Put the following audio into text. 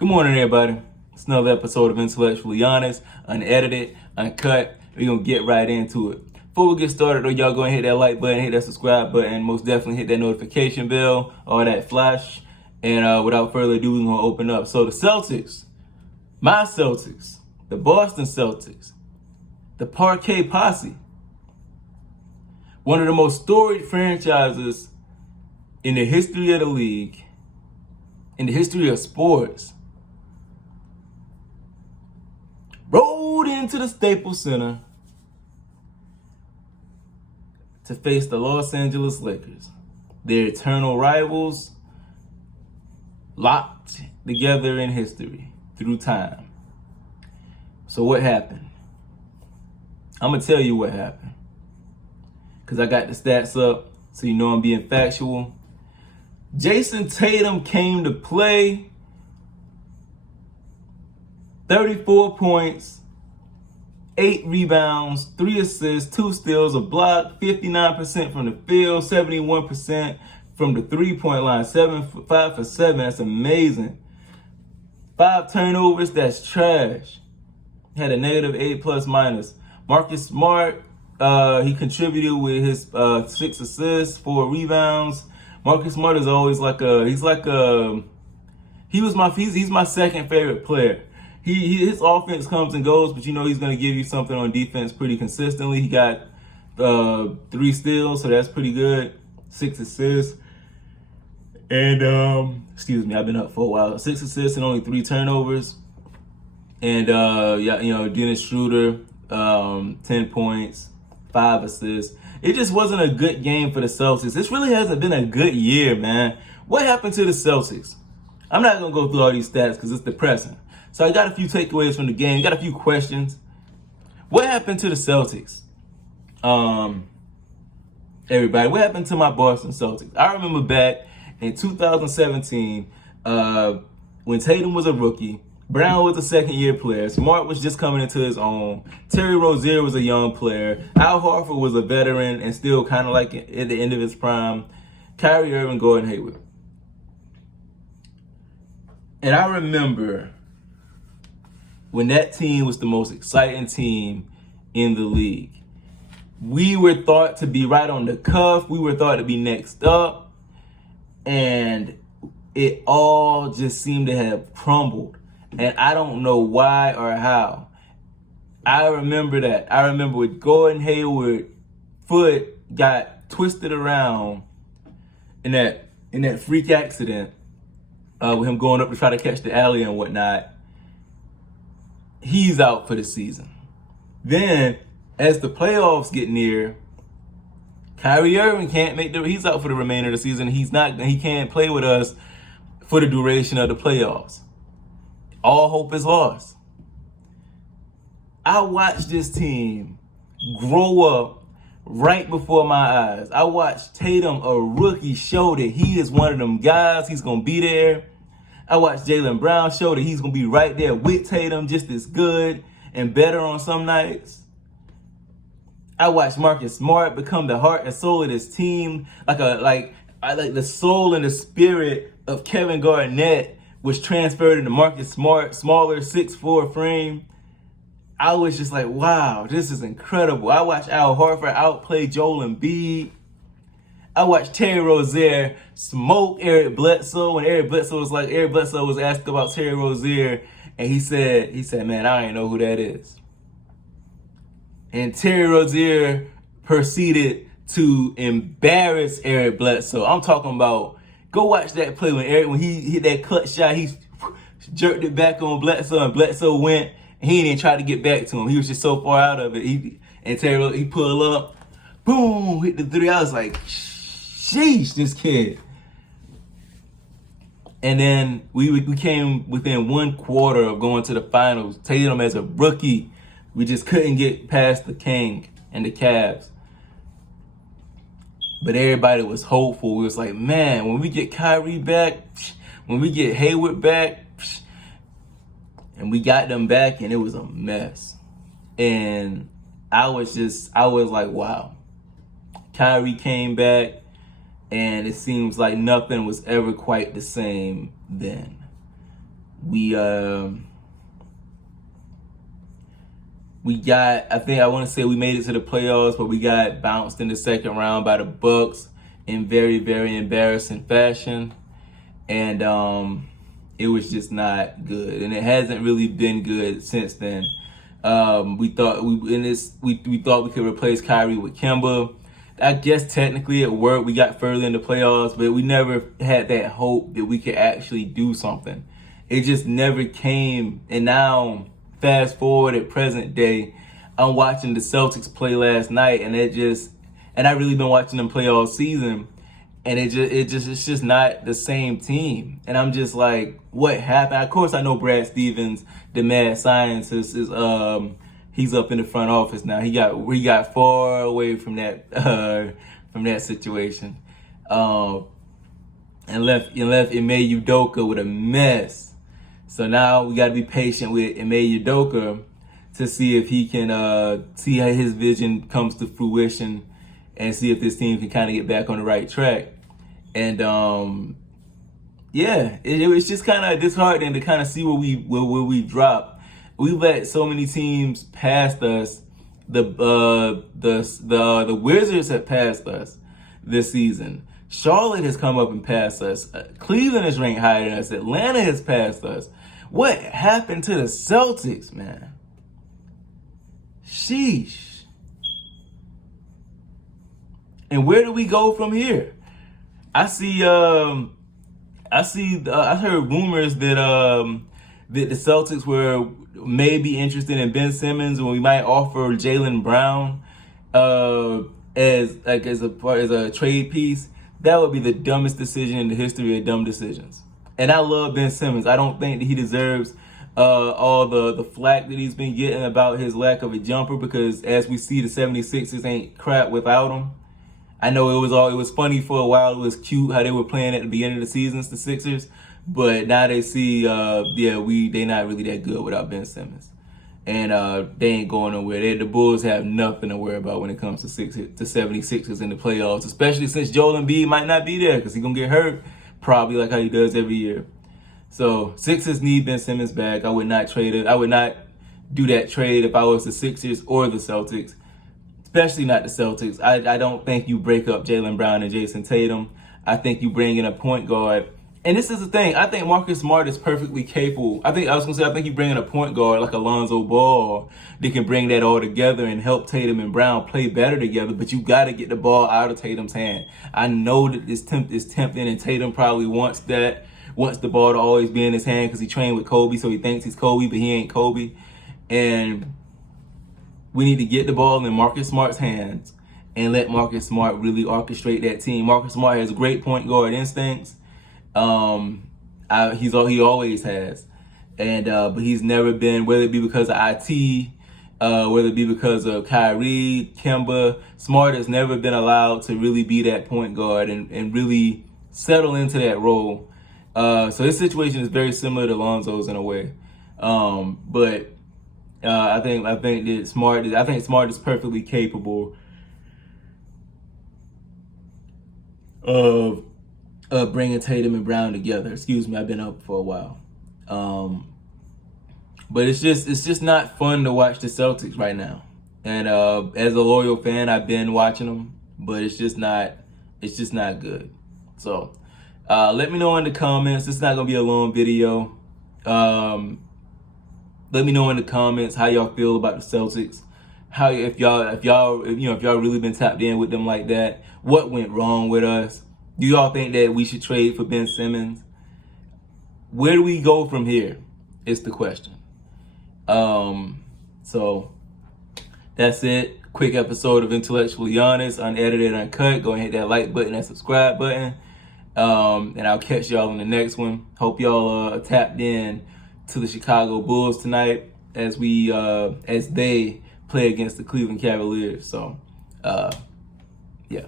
Good morning, everybody. It's another episode of Intellectually Honest, unedited, uncut. We're going to get right into it. Before we get started, though, y'all go and hit that like button, hit that subscribe button, most definitely hit that notification bell, all that flash. And without further ado, we're going to open up. So the Celtics, my Celtics, the Boston Celtics, the Parquet Posse, one of the most storied franchises in the history of the league, in the history of sports, rolled into the Staples Center to face the Los Angeles Lakers, their eternal rivals, locked together in history through time. So what happened? I'm going to tell you what happened, because I got the stats up, so you know I'm being factual. Jason Tatum came to play. 34 points, 8 rebounds, 3 assists, 2 steals, a block, 59% from the field, 71% from the three-point line, 5 for 7, that's amazing. 5 turnovers, that's trash. Had a negative 8 plus minus. Marcus Smart, he contributed with his 6 assists, 4 rebounds. Marcus Smart is always he's my second favorite player. His offense comes and goes, but you know he's going to give you something on defense pretty consistently. He got 3 steals, so that's pretty good. 6 assists. And, I've been up for a while. 6 assists and only 3 turnovers. And, Dennis Schroeder, 10 points, 5 assists. It just wasn't a good game for the Celtics. This really hasn't been a good year, man. What happened to the Celtics? I'm not going to go through all these stats because it's depressing. So I got a few takeaways from the game. Got a few questions. What happened to the Celtics? Everybody, what happened to my Boston Celtics? I remember back in 2017 when Tatum was a rookie. Brown was a second-year player. Smart was just coming into his own. Terry Rozier was a young player. Al Horford was a veteran and still kind of like at the end of his prime. Kyrie Irving, Gordon Hayward. And I remember when that team was the most exciting team in the league. We were thought to be right on the cuff. We were thought to be next up. And it all just seemed to have crumbled. And I don't know why or how. I remember that. I remember with Gordon Hayward, foot got twisted around in that freak accident with him going up to try to catch the alley and whatnot. He's out for the season. Then, as the playoffs get near, Kyrie Irving he's out for the remainder of the season. He can't play with us for the duration of the playoffs. All hope is lost. I watched this team grow up right before my eyes. I watched Tatum, a rookie, show that he is one of them guys. He's going to be there. I watched Jaylen Brown show that he's going to be right there with Tatum, just as good and better on some nights. I watched Marcus Smart become the heart and soul of this team, like the soul and the spirit of Kevin Garnett was transferred into Marcus Smart, smaller 6'4" frame. I was just like, wow, this is incredible. I watched Al Horford outplay Joel Embiid. I watched Terry Rozier smoke Eric Bledsoe, and Eric Bledsoe was asked about Terry Rozier, and he said, man, I don't know who that is. And Terry Rozier proceeded to embarrass Eric Bledsoe. I'm talking about, go watch that play when he hit that clutch shot, he jerked it back on Bledsoe, and Bledsoe went, and he didn't even try to get back to him. He was just so far out of it. He pulled up, boom, hit the 3. I was like, sheesh, this kid. And then we came within 1 quarter of going to the finals. Tatum as a rookie, we just couldn't get past the King and the Cavs. But everybody was hopeful. We was like, man, when we get Kyrie back, when we get Hayward back, and we got them back, and it was a mess. And I was like, wow. Kyrie came back, and it seems like nothing was ever quite the same then. we got, I want to say we made it to the playoffs, but we got bounced in the second round by the Bucks in very, very embarrassing fashion. And it was just not good. And it hasn't really been good since then. We thought we thought we could replace Kyrie with Kemba. I guess technically it worked. We got further in the playoffs, but we never had that hope that we could actually do something. It just never came. And now, fast forward at present day, I'm watching the Celtics play last night, and I really been watching them play all season, and it's just not the same team. And I'm just like, what happened? Of course, I know Brad Stevens, the mad scientist, is he's up in the front office now. He got far away from that situation, and left Ime Udoka with a mess. So now we got to be patient with Ime Udoka to see if he can see how his vision comes to fruition, and see if this team can kind of get back on the right track. And it was just kind of disheartening to kind of see where we drop. We let so many teams past us. The Wizards have passed us this season. Charlotte has come up and passed us. Cleveland is ranked higher than us. Atlanta has passed us. What happened to the Celtics, man? Sheesh. And where do we go from here? I heard rumors that the Celtics were maybe interested in Ben Simmons, and we might offer Jaylen Brown as a trade piece. That would be the dumbest decision in the history of dumb decisions. And I love Ben Simmons. I don't think that he deserves all the flack that he's been getting about his lack of a jumper, because as we see, the 76ers ain't crap without him. I know it was funny for a while. It was cute how they were playing at the beginning of the seasons, the Sixers. But now they see, they not really that good without Ben Simmons. And they ain't going nowhere. The Bulls have nothing to worry about when it comes to 76ers in the playoffs, especially since Joel Embiid might not be there because he's going to get hurt, probably like how he does every year. So Sixers need Ben Simmons back. I would not trade it. I would not do that trade if I was the Sixers or the Celtics, especially not the Celtics. I don't think you break up Jaylen Brown and Jason Tatum. I think you bring in a point guard. And this is the thing. I think Marcus Smart is perfectly capable. I think you bring in a point guard like Alonzo Ball that can bring that all together and help Tatum and Brown play better together. But you got to get the ball out of Tatum's hand. I know that it's tempting, and Tatum probably wants the ball to always be in his hand because he trained with Kobe, so he thinks he's Kobe, but he ain't Kobe. And we need to get the ball in Marcus Smart's hands and let Marcus Smart really orchestrate that team. Marcus Smart has great point guard instincts. He always has, and but he's never been, whether it be because of IT, whether it be because of Kyrie, Kemba, Smart has never been allowed to really be that point guard and really settle into that role. So his situation is very similar to Lonzo's in a way, but I think Smart is perfectly capable of bringing Tatum and Brown together. Excuse me, I've been up for a while. But it's just not fun to watch the Celtics right now. And as a loyal fan, I've been watching them, but it's just not good. So let me know in the comments. It's not gonna be a long video. Let me know in the comments how y'all feel about the Celtics. How if y'all really been tapped in with them like that. What went wrong with us? Do y'all think that we should trade for Ben Simmons? Where do we go from here? Is the question. So that's it. Quick episode of Intellectually Honest, unedited, uncut. Go and hit that like button, that subscribe button. And I'll catch y'all in the next one. Hope y'all tapped in to the Chicago Bulls tonight as they play against the Cleveland Cavaliers. So, yeah.